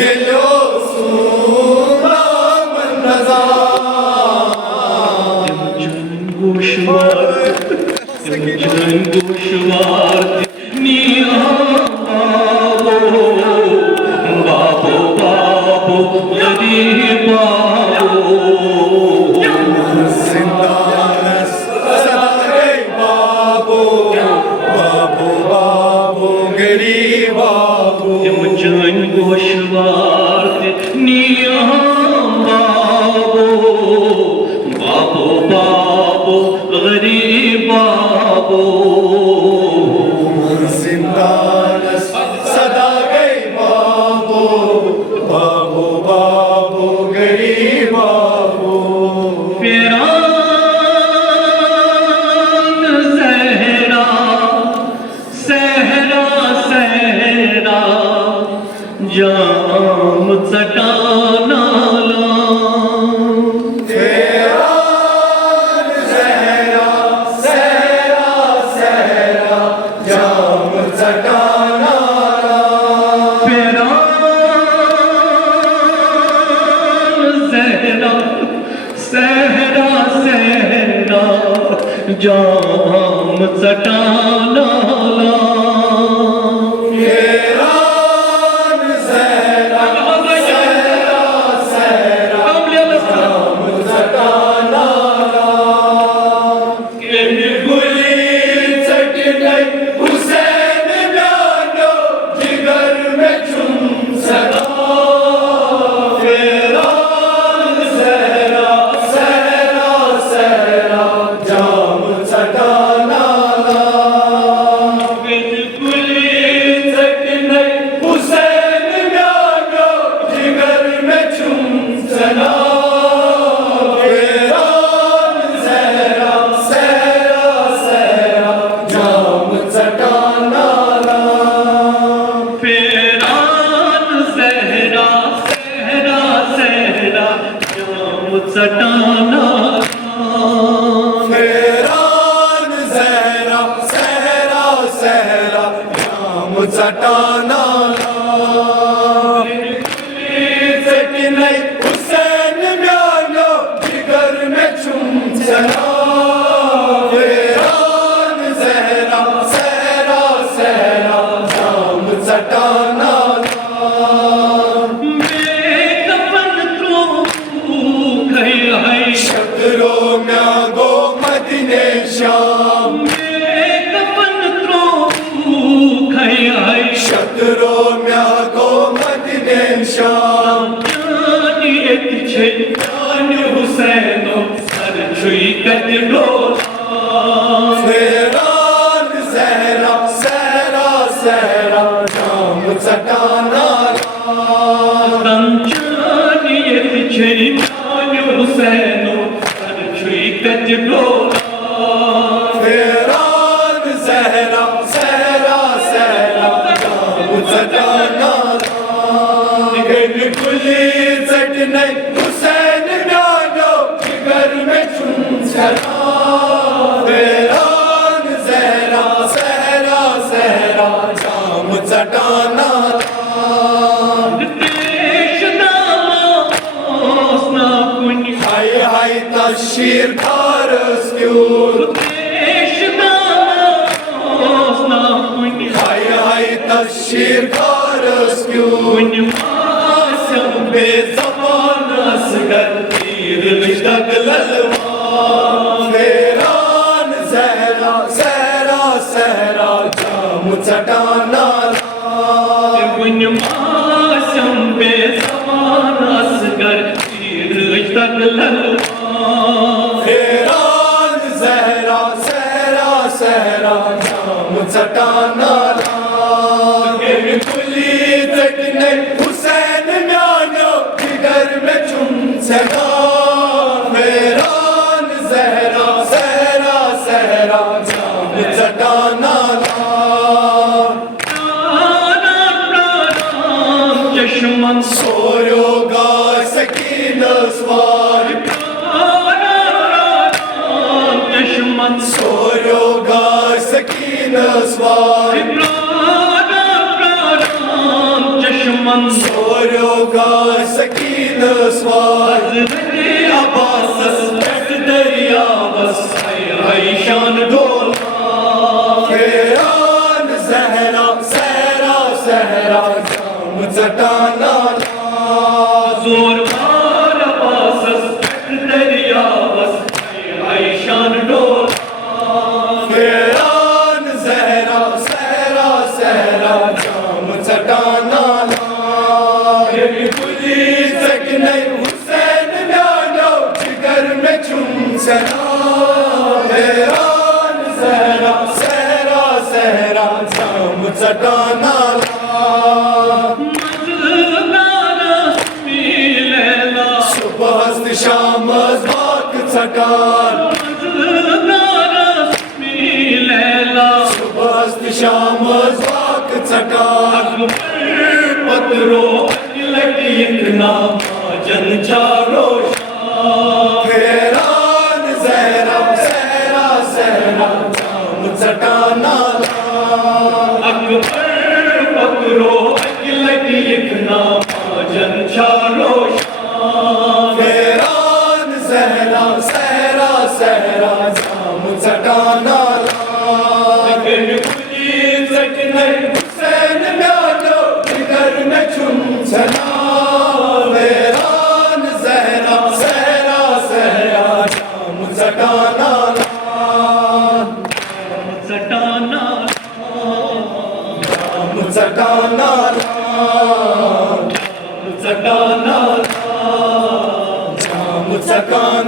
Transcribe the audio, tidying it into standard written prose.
geliyorsun aman nazar. Kuş var, kuş var, nihan babo, babo babo, garib babo. Zindane sada ey babo, babo babo garib babo. Can kuş var, nihan babo, babo babo, garib babo. Zindane sada ey babo, babo babo garib babo. Firan zehra, सहरा सहरा, जाम चटाना ला. Firan zehra, sehra sehra, jam चटाना ला. फिरान सहरा सहरा सहरा, जाम चटाना ला. Firan zehra, sehra sehra, jam चटाना ला. गुली चट गई हुसैन जानो जिगर में चुम सदा. फिरान ज़हरा सहरा सहरा जाम चटाना ला. गुली चट गई हुसैन जानो जिगर में चुम सदा. फिरान ज़हरा सहरा सहरा जाम चटाना ला. फिरान सहरा सहरा सहरा, जाम चटाना ला. फिरान ज़हरा सहरा सहरा जाम चटाना ला. चट नहीं हुसैन म्यानो जिगर में चुम चला. फिरान ज़हरा सहरा सहरा जाम चटाना ला. बेकफन त्रो गई है, शतरों में गो मदीने शाम. बेकफन त्रो गई है. शतरों में गो मदीने शाम. जानियत छे जान हुसैनो, सर छुई कजलो. फिरान ज़हरा सहरा सहरा जाम चटाना ला. जानियत छे जान हुसैनो, सर छुई कजलो. फिरान ज़हरा सहरा सहरा जाम चटाना ला. गुली चट नहीं हुसैन जानो जिगर में चुम चला. फिरान ज़हरा सहरा सहरा जाम चटाना ला. देश दामोस ना कुन, हाय हाय तशीर खारस क्यों. देश दामोस ना कुन, हाय हाय तशीर खारस क्यों. कुन मासम बेज़बान असगर तीर निशक ललवा. फिरान ज़हरा सहरा सहरा जाम चटाना ला. कुन मासम बेज़बान असगर, तीर तक ललवा. फिरान ज़हरा सहरा सहरा जाम चटाना ला. गुली चट नहीं हुसैन म्यानो जिगर में चुम सका. फिरान ज़हरा सहरा सहरा जाम चटाना ला. चश्मन सोरोगा सकीन स्वार. चश्मन सोरोगा सकीन स्वार. चश्मन दुश्मन सोरो का सकीन स्वार हज़रत अब्बास पेट दरियावस हाय शान डोला फेरान ज़हरा सहरा सहरा जाम चटाना जोर मार अब्बास पेट दरियावस हाय शान डोला फेरान ज़हरा सहरा सहरा जाम चटाना पुलिस नहीं हुसैन न्यानो जिगर में चुम सना फेरान ज़हरा सहरा सहरा जाम चटाना सुबह शाम बाक चटान सुबह शाम बाक चटान पत्रो लगियना जन चारो फेरान ज़हरा सहरा सहरा जाम चटाना अकबर पत्रो लगियना जन चारो फेरान ज़हरा सहरा सहरा जाम चटाना हुसैन म्यानो जिगर में चुम सना फेरान ज़हरा सहरा सहरा जाम चटाना सटाना जाम चटाना सटाना जाम चटाना